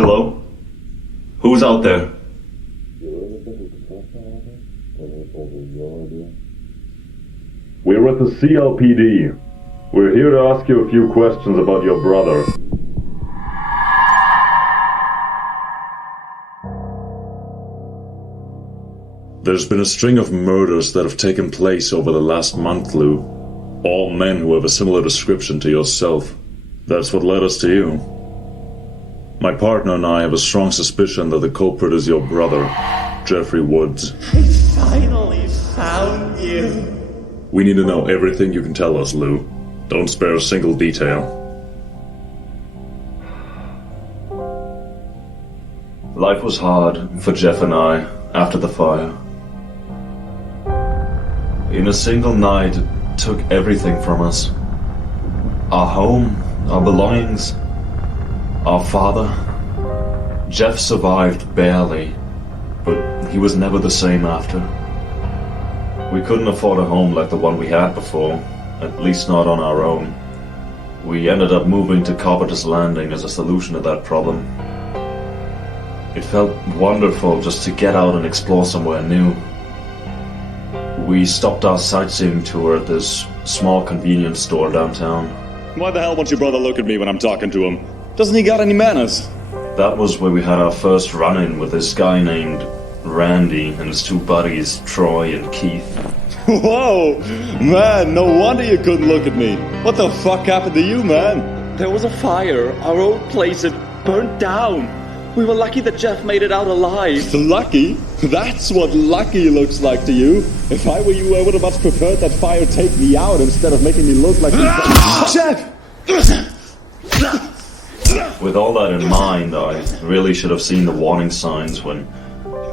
Hello? Who's out there? We're at the CLPD. We're here to ask you a few questions about your brother. There's been a string of murders that have taken place over the last month, Lou. All men who have a similar description to yourself. That's what led us to you. My partner and I have a strong suspicion that the culprit is your brother, Jeffrey Woods. I finally found you. We need to know everything you can tell us, Lou. Don't spare a single detail. Life was hard for Jeff and I after the fire. In a single night, it took everything from us. Our home, our belongings, our father. Jeff survived barely, but he was never the same after. We couldn't afford a home like the one we had before, at least not on our own. We ended up moving to Carpenter's Landing as a solution to that problem. It felt wonderful just to get out and explore somewhere new. We stopped our sightseeing tour at this small convenience store downtown. Why the hell won't your brother look at me when I'm talking to him? Doesn't he got any manners? That was where we had our first run-in with this guy named Randy and his two buddies, Troy and Keith. Whoa! Man, no wonder you couldn't look at me. What the fuck happened to you, man? There was a fire. Our old place had burnt down. We were lucky that Jeff made it out alive. Lucky? That's what lucky looks like to you. If I were you, I would have much preferred that fire take me out instead of making me look like... Jeff! With all that in mind, I really should have seen the warning signs when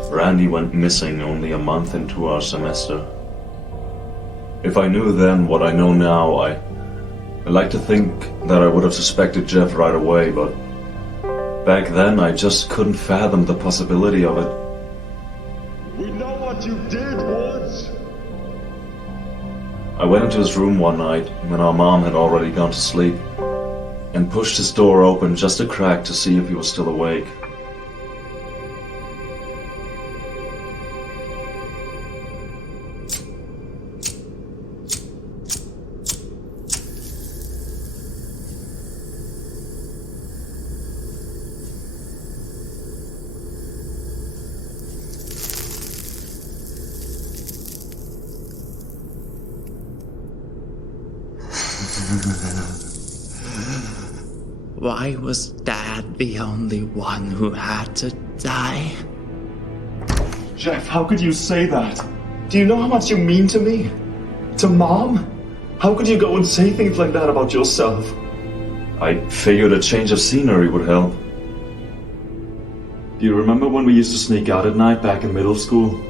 Randy went missing only a month into our semester. If I knew then what I know now, I like to think that I would have suspected Jeff right away, but back then I just couldn't fathom the possibility of it. We know what you did, Woods! I went into his room one night when our mom had already gone to sleep and pushed his door open just a crack to see if he was still awake. Why was Dad the only one who had to die? Jeff, how could you say that? Do you know how much you mean to me? To Mom? How could you go and say things like that about yourself? I figured a change of scenery would help. Do you remember when we used to sneak out at night back in middle school?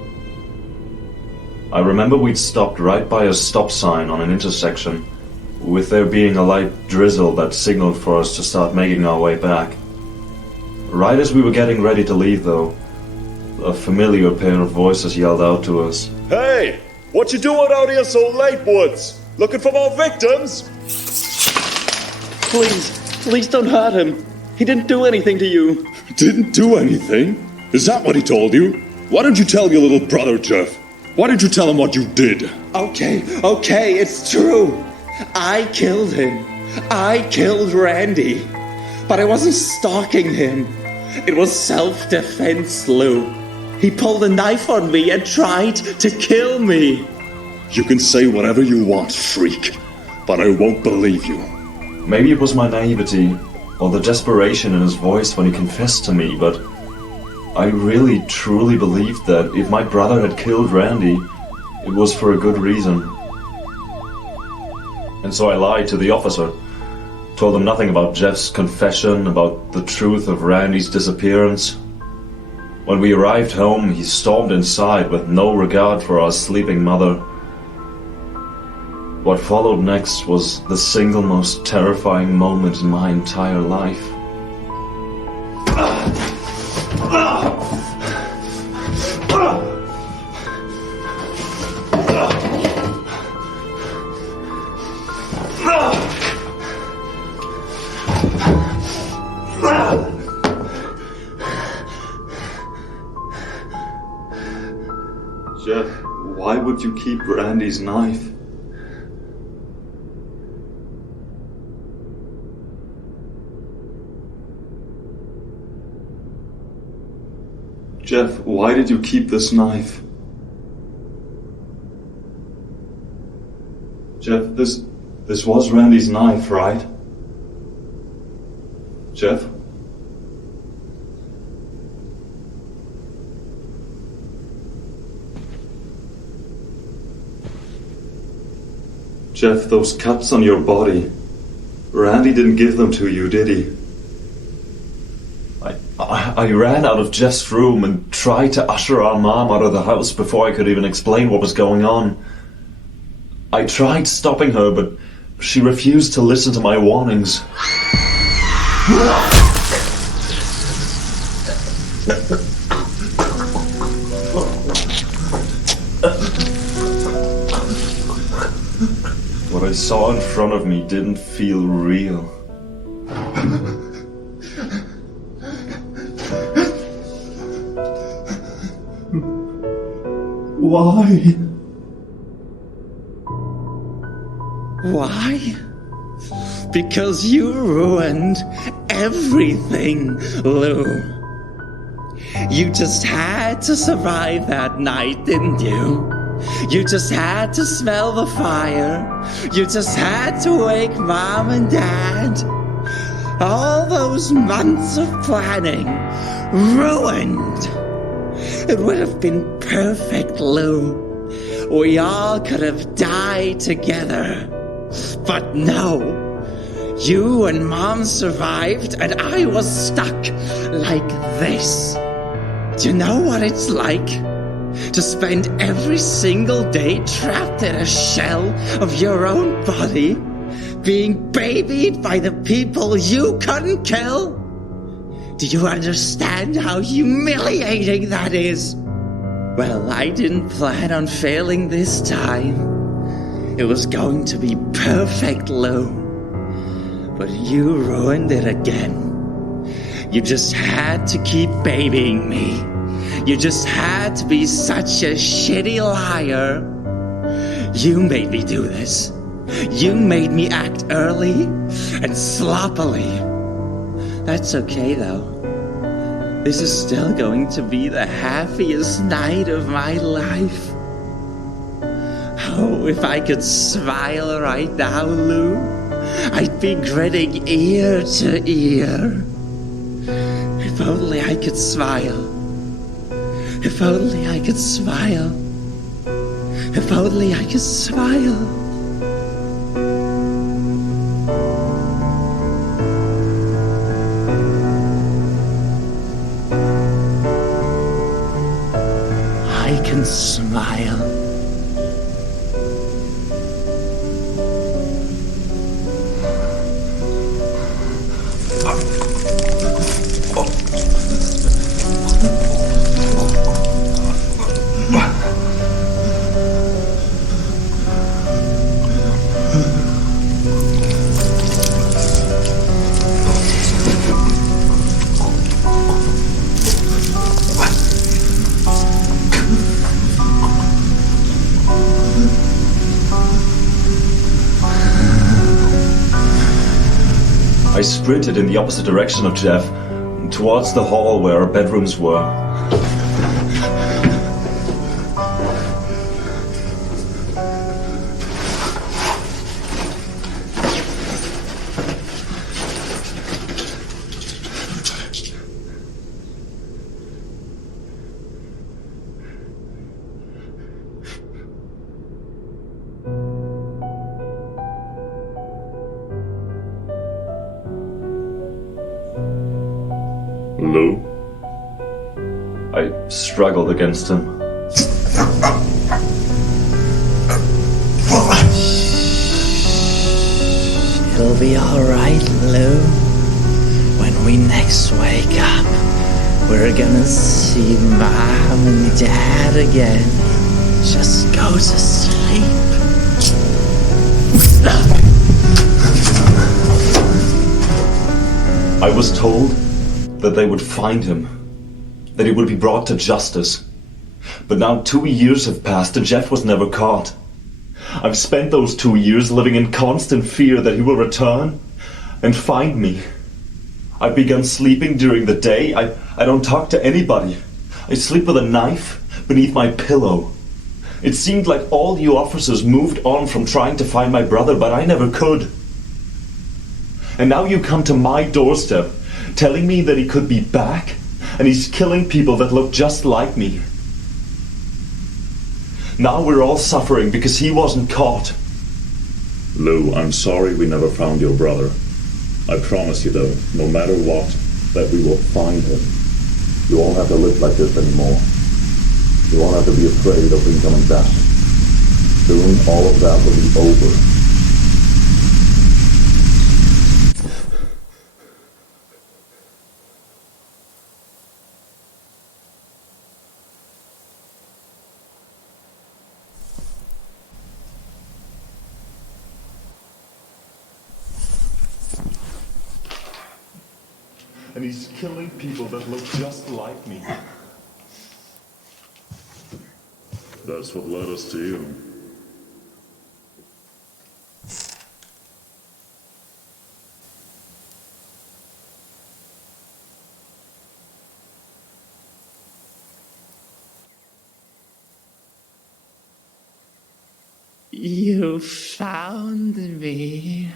I remember we'd stopped right by a stop sign on an intersection, with there being a light drizzle that signaled for us to start making our way back. Right as we were getting ready to leave, though, a familiar pair of voices yelled out to us. Hey! What you doing out here so late, Woods? Looking for more victims? Please don't hurt him. He didn't do anything to you. Didn't do anything? Is that what he told you? Why don't you tell your little brother, Jeff? Why didn't you tell him what you did? Okay, it's true. I killed him. I killed Randy. But I wasn't stalking him. It was self-defense, Lou. He pulled a knife on me and tried to kill me. You can say whatever you want, freak. But I won't believe you. Maybe it was my naivety, or the desperation in his voice when he confessed to me, but I really, truly believed that if my brother had killed Randy, it was for a good reason. And so I lied to the officer, told him nothing about Jeff's confession, about the truth of Randy's disappearance. When we arrived home, he stormed inside with no regard for our sleeping mother. What followed next was the single most terrifying moment in my entire life. Jeff, why would you keep Randy's knife? Jeff, why did you keep this knife? Jeff, this was Randy's knife, right? Jeff? Jeff, those cuts on your body. Randy didn't give them to you, did he? I ran out of Jeff's room and tried to usher our mom out of the house before I could even explain what was going on. I tried stopping her, but she refused to listen to my warnings. What I saw in front of me didn't feel real. Why? Why? Because you ruined everything, Lou. You just had to survive that night, didn't you? You just had to smell the fire. You just had to wake Mom and Dad. All those months of planning ruined. It would have been perfect, Lou. We all could have died together. But no. You and Mom survived, and I was stuck like this. Do you know what it's like? To spend every single day trapped in a shell of your own body, being babied by the people you couldn't kill? Do you understand how humiliating that is? Well, I didn't plan on failing this time. It was going to be perfect, Lou. But you ruined it again. You just had to keep babying me. You just had to be such a shitty liar. You made me do this. You made me act early and sloppily. That's okay, though. This is still going to be the happiest night of my life. Oh, if I could smile right now, Lou, I'd be grinning ear to ear. If only I could smile. If only I could smile. If only I could smile. I can smile. I sprinted in the opposite direction of Jeff, towards the hall where our bedrooms were. Lou? I struggled against him. It'll be alright, Lou. When we next wake up, we're gonna see Mom and Dad again. Just go to sleep. I was told that they would find him, that he would be brought to justice. But now 2 years have passed and Jeff was never caught. I've spent those 2 years living in constant fear that he will return and find me. I've begun sleeping during the day. I don't talk to anybody. I sleep with a knife beneath my pillow. It seemed like all you officers moved on from trying to find my brother, but I never could. And now you come to my doorstep, telling me that he could be back, and he's killing people that look just like me. Now we're all suffering because he wasn't caught. Lou, I'm sorry we never found your brother. I promise you though, no matter what, that we will find him. You won't have to live like this anymore. You won't have to be afraid of him coming back. Soon all of that will be over. And he's killing people that look just like me. That's what led us to you. You found me.